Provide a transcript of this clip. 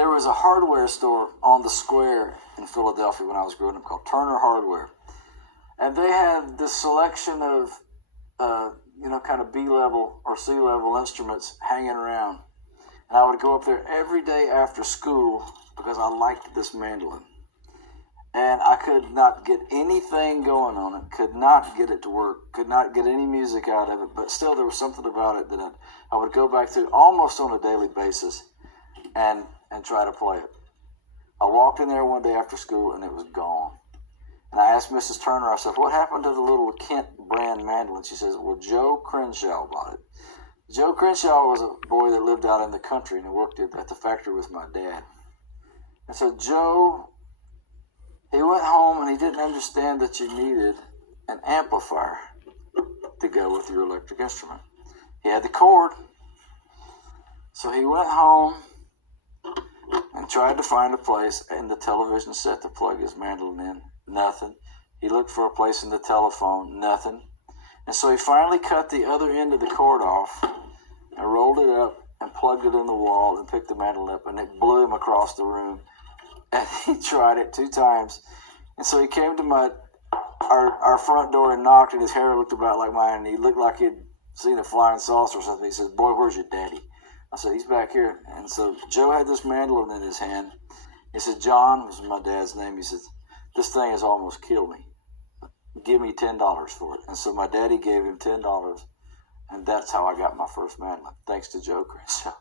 there was a hardware store on the square in Philadelphia when I was growing up called Turner Hardware. And they had this selection of, kind of B-level or C-level instruments hanging around. And I would go up there every day after school because I liked this mandolin. And I could not get anything going on it, could not get it to work, could not get any music out of it, but still there was something about it that I would go back to almost on a daily basis and try to play it. I walked in there one day after school and it was gone. And I asked Mrs. Turner, I said, what happened to the little Kent brand mandolin? She says, well, Joe Crenshaw bought it. Joe Crenshaw was a boy that lived out in the country and he worked at the factory with my dad. And so Joe, he went home and he didn't understand that you needed an amplifier to go with your electric instrument. He had the cord. So he went home and tried to find a place in the television set to plug his mandolin in. Nothing. He looked for a place in the telephone. Nothing. And so he finally cut the other end of the cord off and rolled it up and plugged it in the wall and picked the mandolin up, and it blew him across the room. And he tried it 2 times. And so he came to our front door and knocked, and his hair looked about like mine, and he looked like he'd seen a flying saucer or something. He says, boy, where's your daddy? I said, he's back here. And so Joe had this mandolin in his hand. He said, John was my dad's name. He said, this thing has almost killed me. Give me $10 for it. And so my daddy gave him $10, and that's how I got my first mandolin, thanks to Joe Crenshaw.